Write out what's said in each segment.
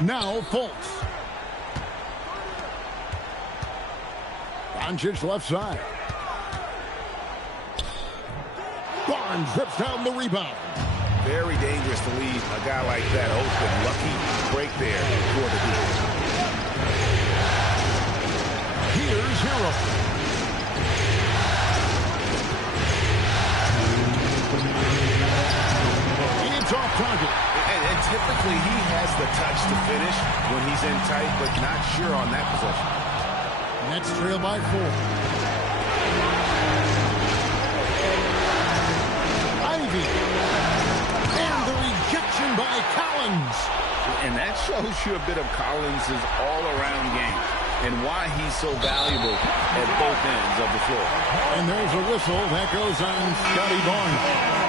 Now Fultz. Doncic left side. Barnes rips down the rebound. Very dangerous to leave a guy like that open. Lucky break there for the defense. Here's Hero. It's off target. And typically he has the touch to finish when he's in tight, but not sure on that possession. Nets trail by 4. Ivy. And the rejection by Collins. And that shows you a bit of Collins' all-around game and why he's so valuable at both ends of the floor. And there's a whistle that goes on Scotty Barnes.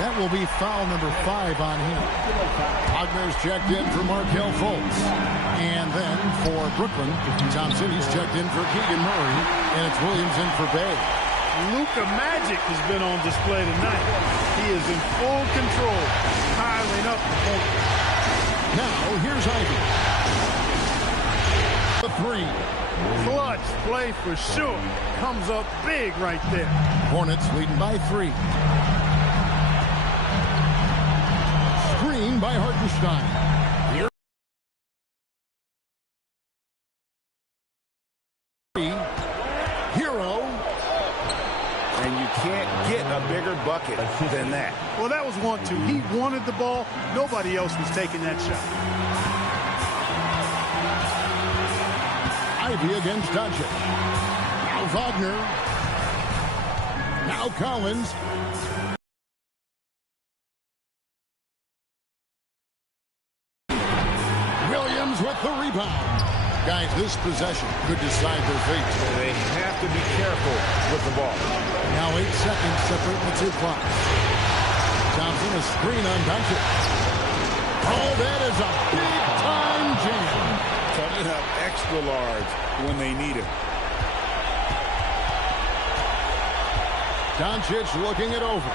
That will be foul number 5 on him. Wagner's checked in for Markelle Fultz. And then for Brooklyn, Thompson, he's checked in for Keegan Murray. And it's Williams in for Bay. Luka Magic has been on display tonight. He is in full control, piling up the points. Now, here's Ivy. The 3. Clutch play for sure. Comes up big right there. Hornets leading by 3. Screen by Hartenstein. Here. Hero. And you can't get a bigger bucket than that. Well, that was 1-2. He wanted the ball. Nobody else was taking that shot. Ivy against Doncic. Now Wagner. Now Collins. Williams with the rebound. Guys, this possession could decide their fate. They have to be careful with the ball. Now 8 seconds separate the 2 clocks. Thompson, a screen on Doncic. Oh, that is a big-time jam. Coming up extra large when they need it. Doncic looking it over.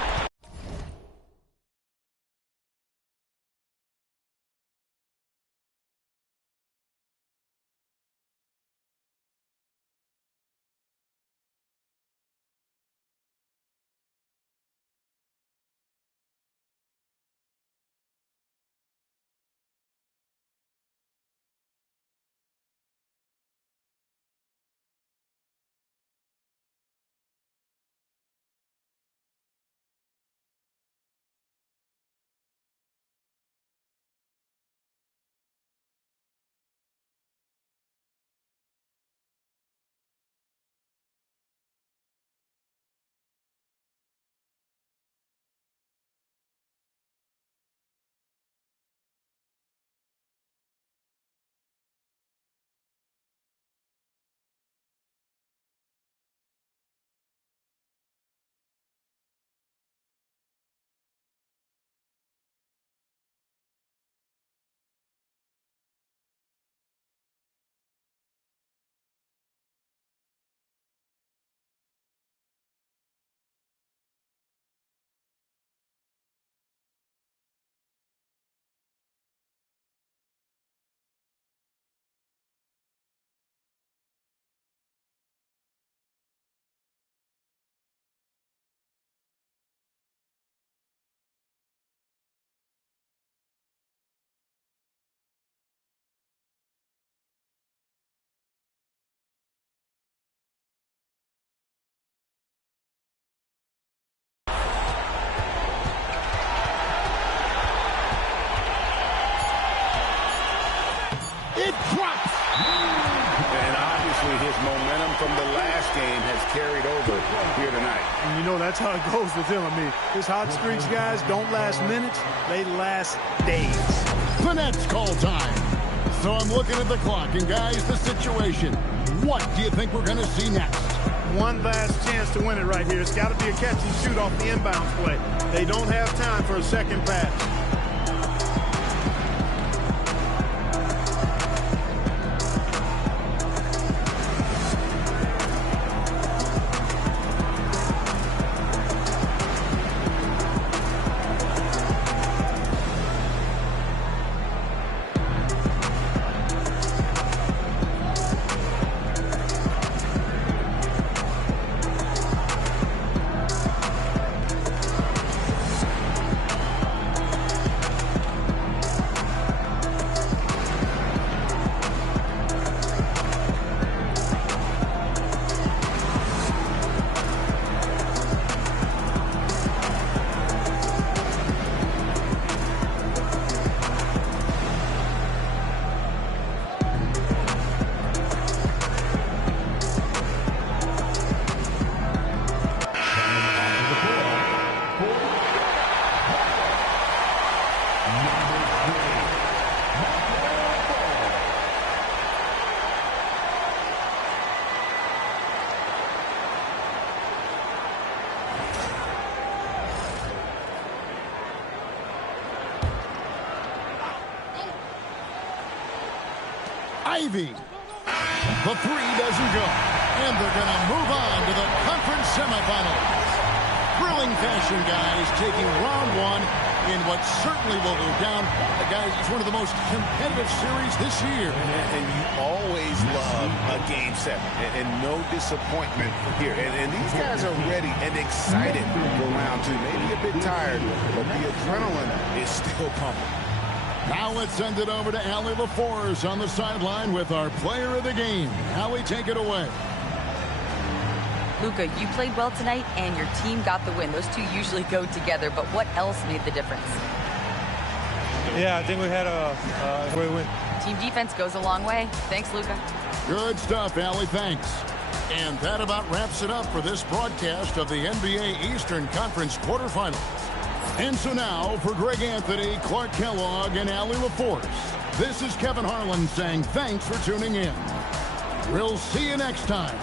It drops. And obviously his momentum from the last game has carried over here tonight. And you know that's how it goes with him. I mean, his hot streaks, guys, don't last minutes. They last days. The Nets call time. So I'm looking at the clock. And, guys, the situation. What do you think we're going to see next? One last chance to win it right here. It's got to be a catch and shoot off the inbounds play. They don't have time for a second pass. TV. The three doesn't go. And they're going to move on to the conference semifinals. Thrilling fashion, guys, taking round one in what certainly will go down. Guys, it's one of the most competitive series this year. And you always love a game 7. And no disappointment here. And these guys are ready and excited for round 2. Maybe a bit tired, but the adrenaline is still pumping. Now let's send it over to Allie LaForce on the sideline with our player of the game. Allie, take it away. Luka, you played well tonight, and your team got the win. Those two usually go together, but what else made the difference? Yeah, I think we had a great win. Team defense goes a long way. Thanks, Luka. Good stuff, Allie. Thanks. And that about wraps it up for this broadcast of the NBA Eastern Conference quarterfinals. And so now, for Greg Anthony, Clark Kellogg, and Allie LaForce, this is Kevin Harlan saying thanks for tuning in. We'll see you next time.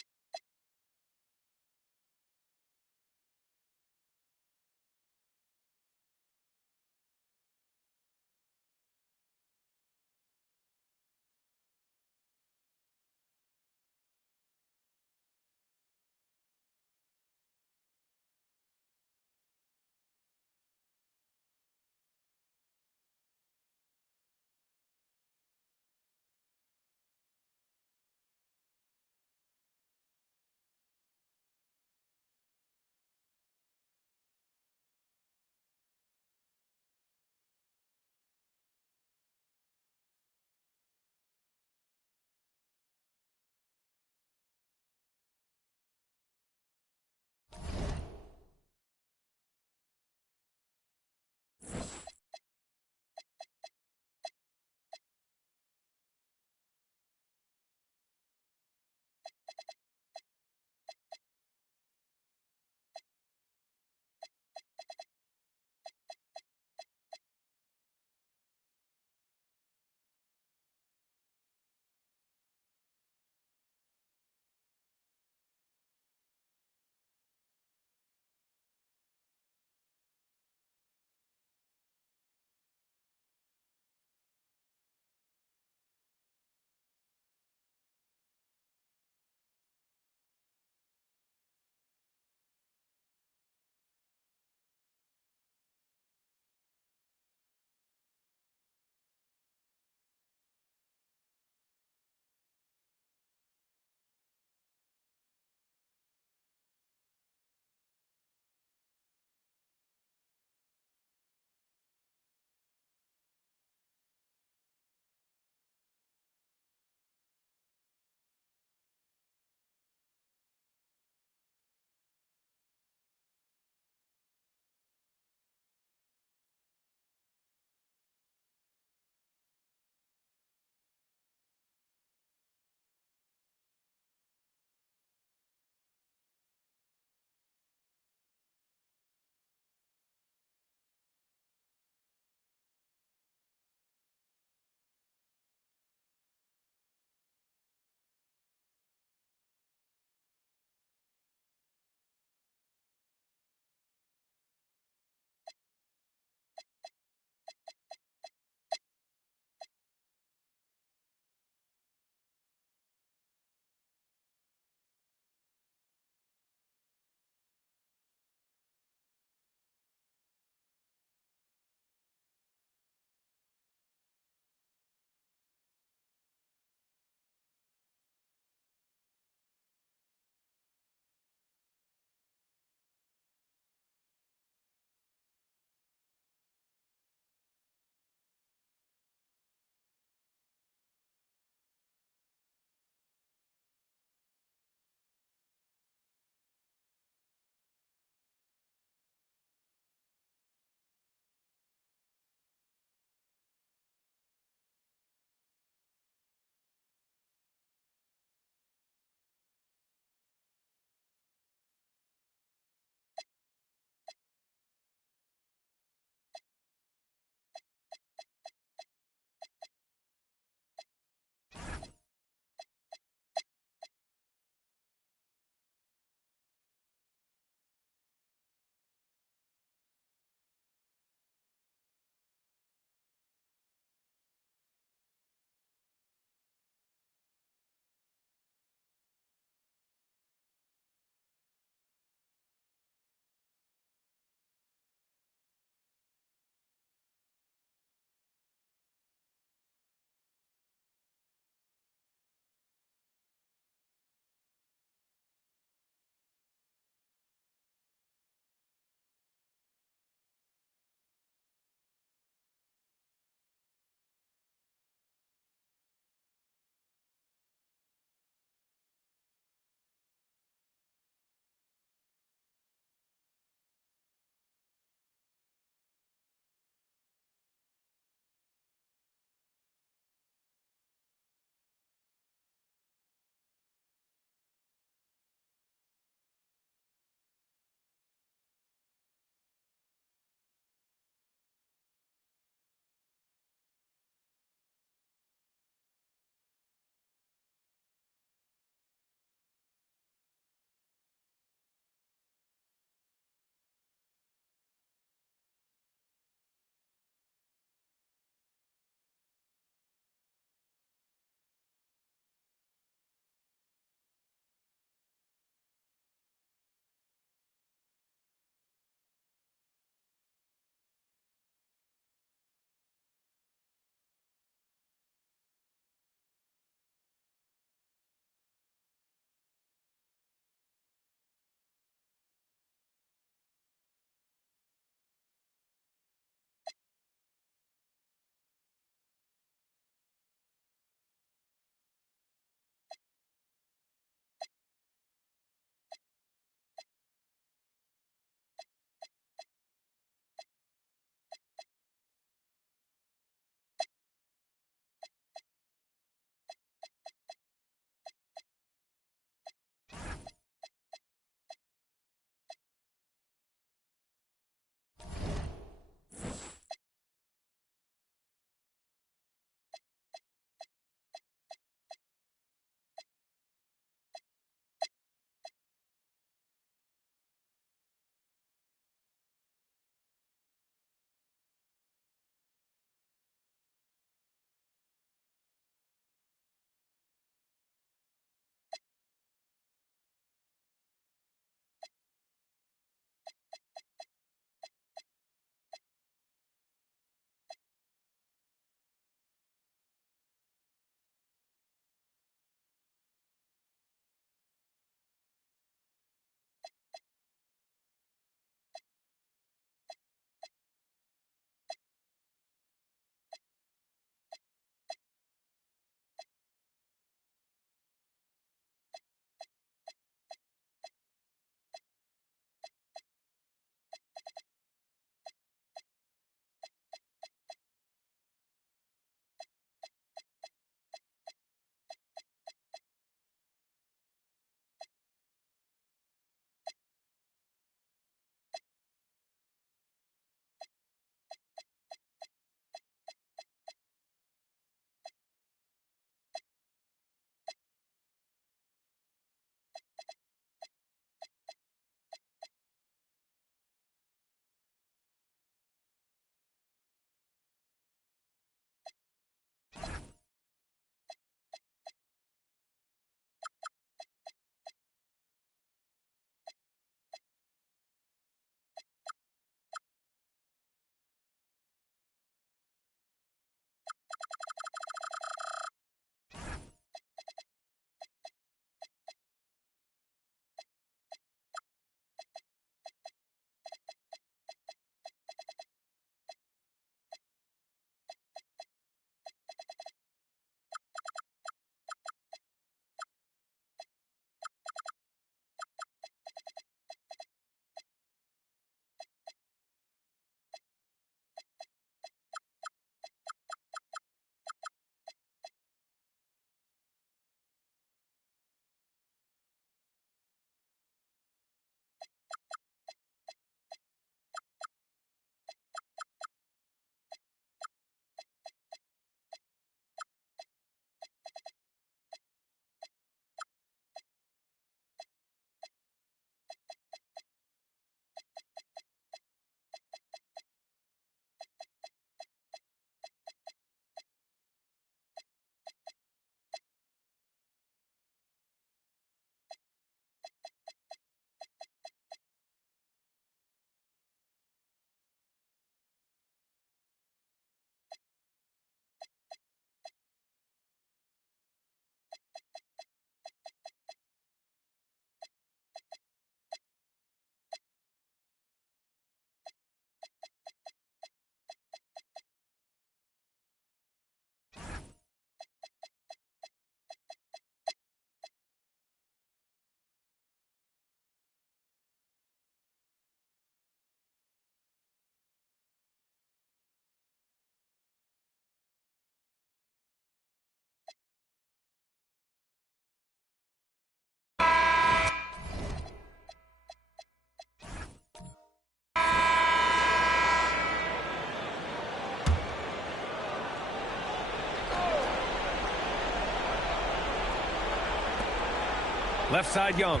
Left side, Young.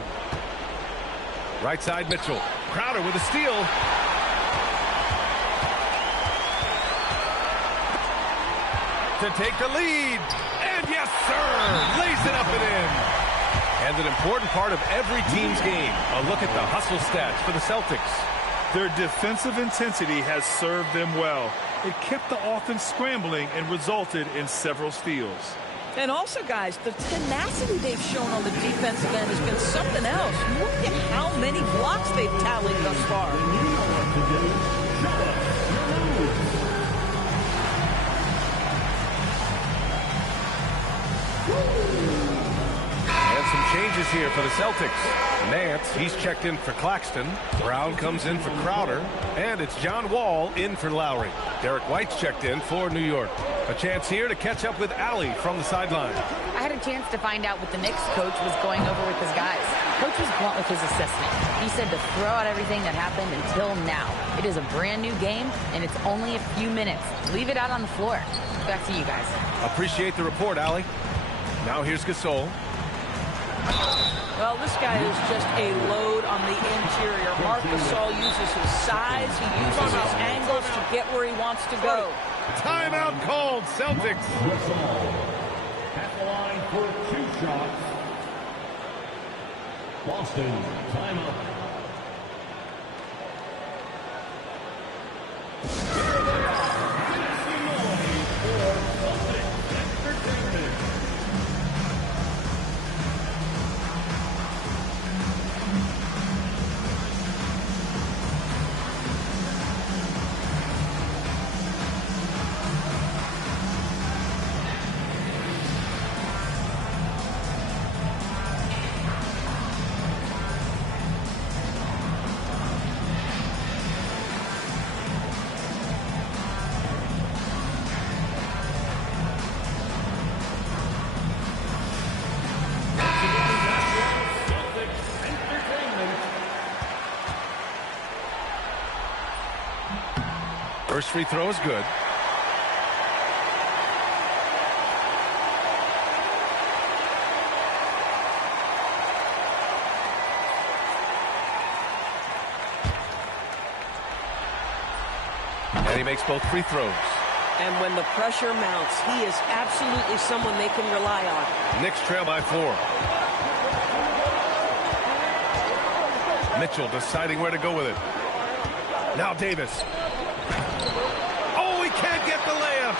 Right side, Mitchell. Crowder with a steal. To take the lead. And yes, sir. Lays it up and in. And an important part of every team's game. A look at the hustle stats for the Celtics. Their defensive intensity has served them well. It kept the offense scrambling and resulted in several steals. And also, guys, the tenacity they've shown on the defensive end has been something else. Look at how many blocks they've tallied thus far. And some changes here for the Celtics. Nance, he's checked in for Claxton. Brown comes in for Crowder. And it's John Wall in for Lowry. Derek White's checked in for New York. A chance here to catch up with Allie from the sideline. I had a chance to find out what the Knicks coach was going over with his guys. Coach was blunt with his assistant. He said to throw out everything that happened until now. It is a brand new game, and it's only a few minutes. Leave it out on the floor. Back to you guys. Appreciate the report, Allie. Now here's Gasol. Well, this guy is just a load on the interior. Marc Gasol uses his size. He uses his angles to get where he wants to go. Timeout called, Celtics. At the line for 2 shots. Boston, timeout. First free throw is good. And he makes both free throws. And when the pressure mounts, he is absolutely someone they can rely on. Knicks trail by 4. Mitchell deciding where to go with it. Now Davis. Oh, he can't get the layup.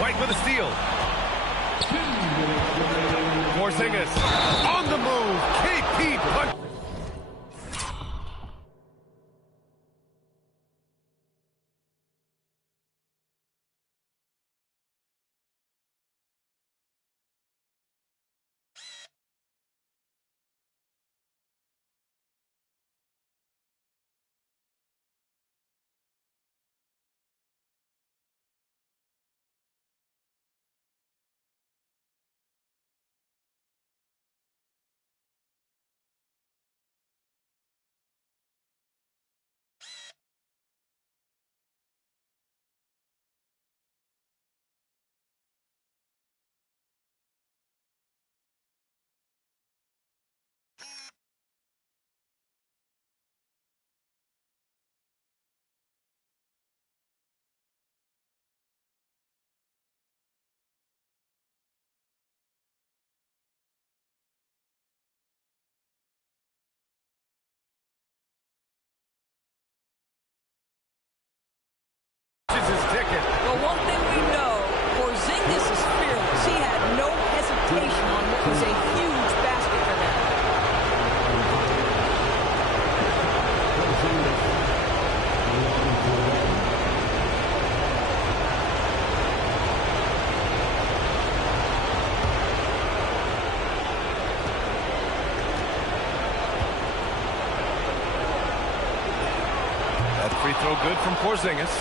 White with a steal. Porzingis on the move. KP punch. His ticket. Well, one thing we know, Porzingis is fearless. He had no hesitation on what was a huge basket for them. That free throw good from Porzingis.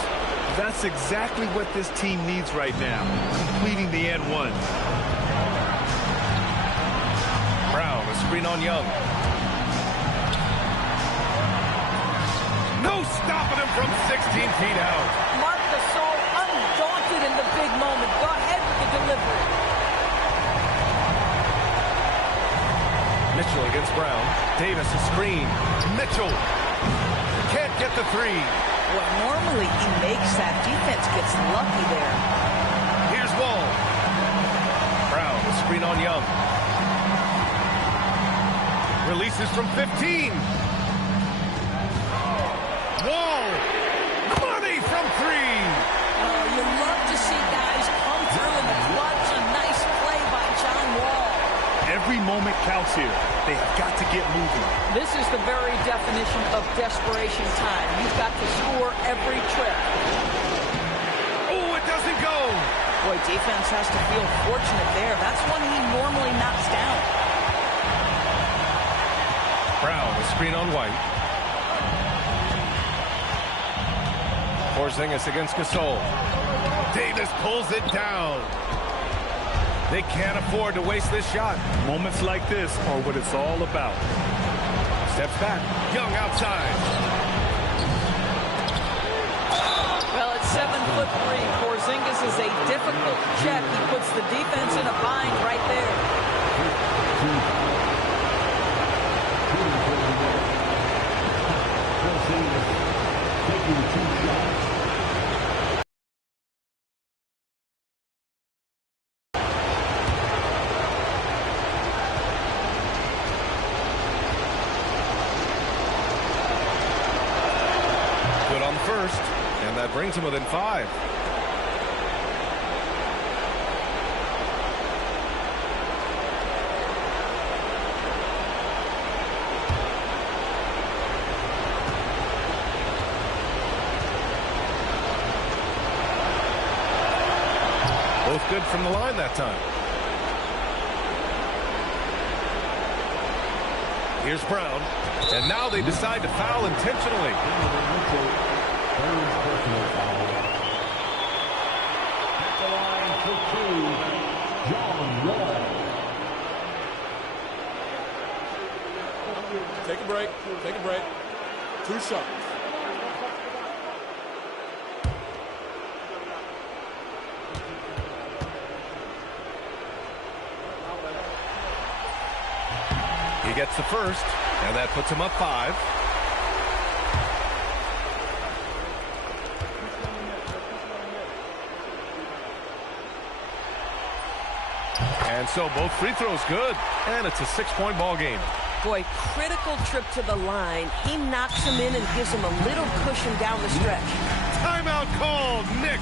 That's exactly what this team needs right now, completing the and one. Brown, a screen on Young. No stopping him from 16 feet out. Marc Gasol undaunted in the big moment. Go ahead with the delivery. Mitchell against Brown. Davis a screen. Mitchell can't get the three. Well, normally he makes that. Defense gets lucky there. Here's Wall. Brown, a screen on Young. Releases from 15. Wall. Money from three. You love to see guys come through in the clutch. A nice play by John Wall. Every moment counts here. They have got to get moving. This is the very definition of desperation time. You've got to score every trip. Oh, it doesn't go. Boy, defense has to feel fortunate there. That's one he normally knocks down. Brown, a screen on White. Porzingis against Gasol. Davis pulls it down. They can't afford to waste this shot. Moments like this are what it's all about. Steps back. Young outside. Well, at 7'3", Porzingis is a difficult check. He puts the defense in a bind right there. Good on first, and that brings him within 5. Both good from the line that time. Here's Brown, and now they decide to foul intentionally. At the line for 2, John Wall. Take a break. Take a break. 2 shots. He gets the first, and that puts him up 5. And so both free throws good, and it's a 6-point ball game. Boy, critical trip to the line. He knocks him in and gives him a little cushion down the stretch. Timeout called, Knicks.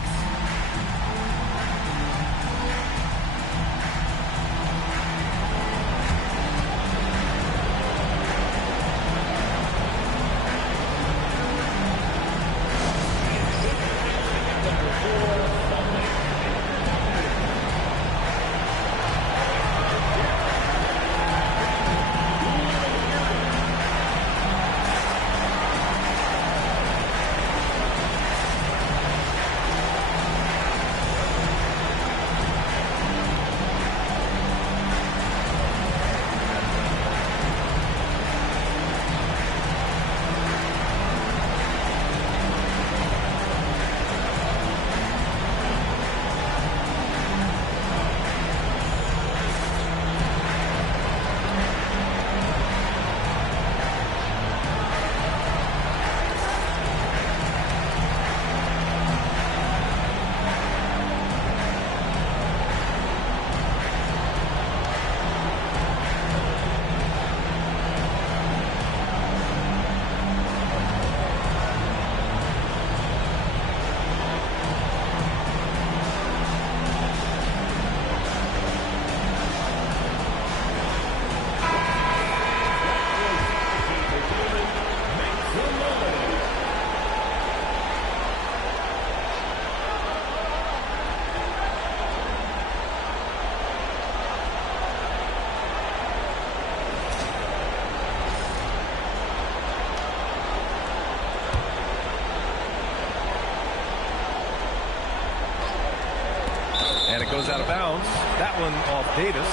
Goes out of bounds. That one off Davis.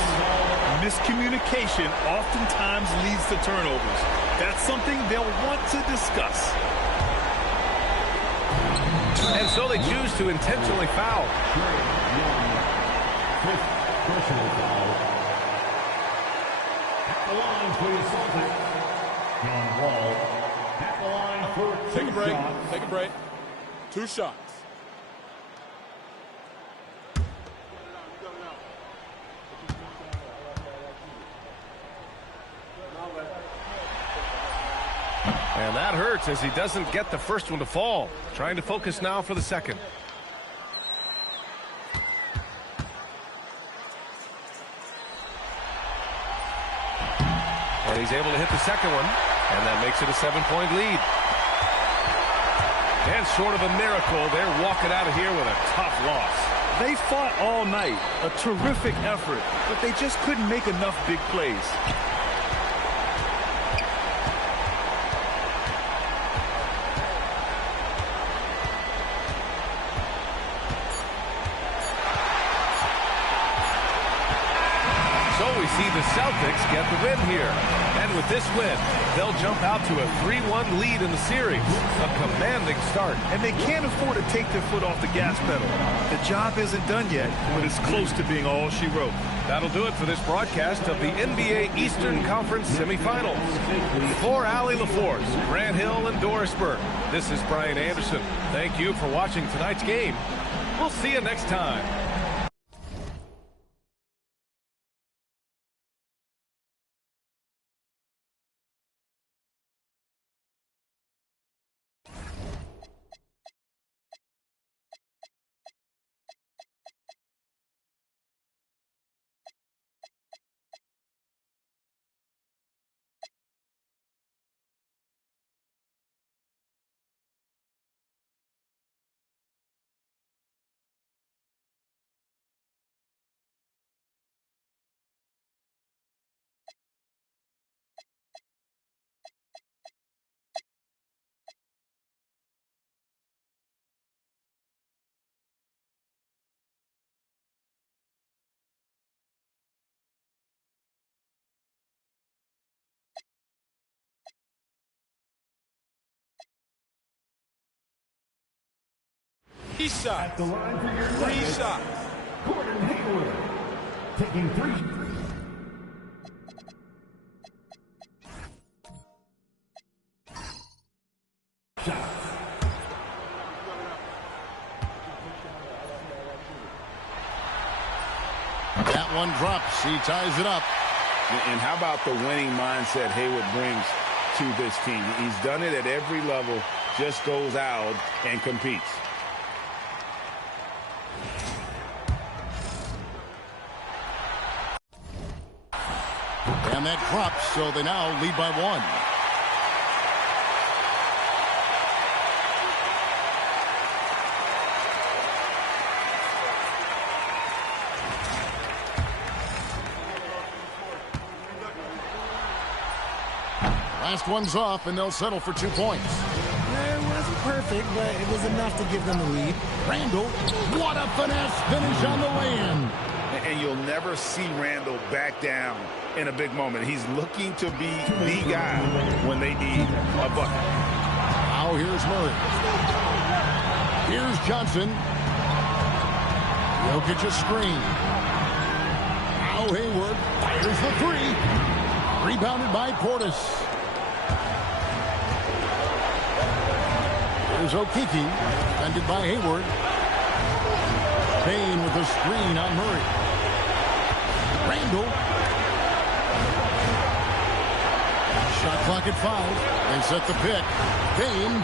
Miscommunication oftentimes leads to turnovers. That's something they'll want to discuss. And so they choose to intentionally foul. Fifth personal foul. At the line for the Celtics, John Wall. At the line for Take a break. shots. Take a break. 2 shots. And that hurts as he doesn't get the first one to fall. Trying to focus now for the second. And he's able to hit the second one. And that makes it a 7-point lead. And short of a miracle, they're walking out of here with a tough loss. They fought all night. A terrific effort. But they just couldn't make enough big plays. See the Celtics get the win here. And with this win, they'll jump out to a 3-1 lead in the series. A commanding start. And they can't afford to take their foot off the gas pedal. The job isn't done yet, but it's close to being all she wrote. That'll do it for this broadcast of the NBA Eastern Conference semifinals. For Allie LaForce, Grant Hill, and Doris Burke, this is Brian Anderson. Thank you for watching tonight's game. We'll see you next time. Three shots. At the line for your 3 Nuggets, shots. Gordon Hayward. Taking 3 shots. That one drops. He ties it up. And how about the winning mindset Hayward brings to this team? He's done it at every level, just goes out and competes. And that drops, so they now lead by 1. Last one's off, and they'll settle for 2 points. It wasn't perfect, but it was enough to give them the lead. Randall, what a finesse finish on the way-in. And you'll never see Randall back down in a big moment. He's looking to be the guy when they need a bucket. Now here's Murray. Here's Johnson. Jokic a screen. Now Hayward fires the 3. Rebounded by Portis. Here's Okeke, defended by Hayward. Payne with a screen on Murray. Randall. Shot clock at 5. They set the pick. Payne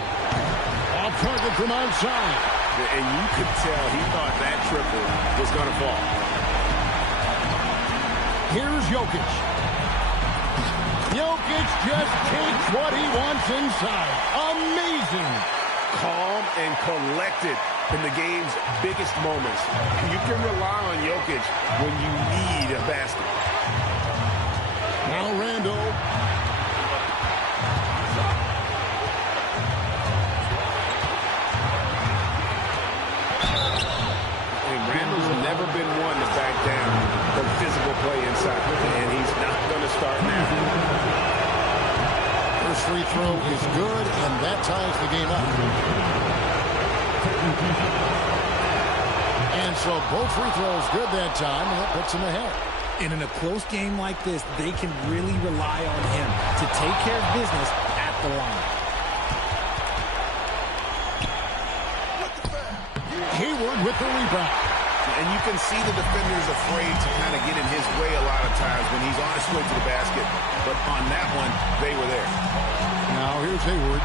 off target from outside. And you could tell he thought that triple was going to fall. Here's Jokic. Jokic just takes what he wants inside. Amazing. Calm and collected in the game's biggest moments. You can rely on Jokic when you need a basket. Now Randall. And Randall's never been one to back down from physical play inside. And he's not going to start now. First free throw is good, and that ties the game up. And so both free throws good that time, and that puts them ahead. And in a close game like this, they can really rely on him to take care of business at the line. Hayward with the rebound. And you can see the defender's afraid to kind of get in his way a lot of times when he's on his way to the basket. But on that one, they were there. Now here's Hayward.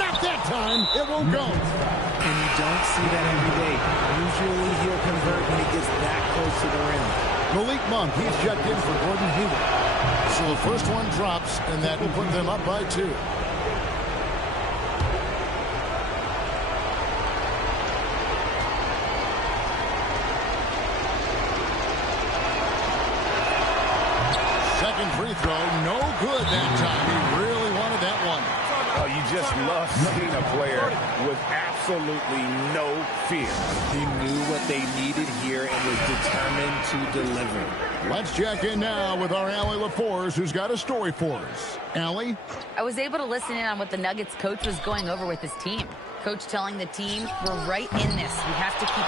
Not that time. It won't go. And you don't see that every day. Usually he'll convert when he gets that close to the rim. Malik Monk, he's checked in for Gordon Hayward. So the first one drops, and that will put them up by 2. Second free throw, no good that time. He really wanted that one. Oh, you just love seeing a player with absolutely no fear. He knew what they needed here and was determined to deliver. Let's check in now with our Allie LaForce, who's got a story for us. Allie? I was able to listen in on what the Nuggets coach was going over with his team. Coach telling the team, we're right in this. We have to keep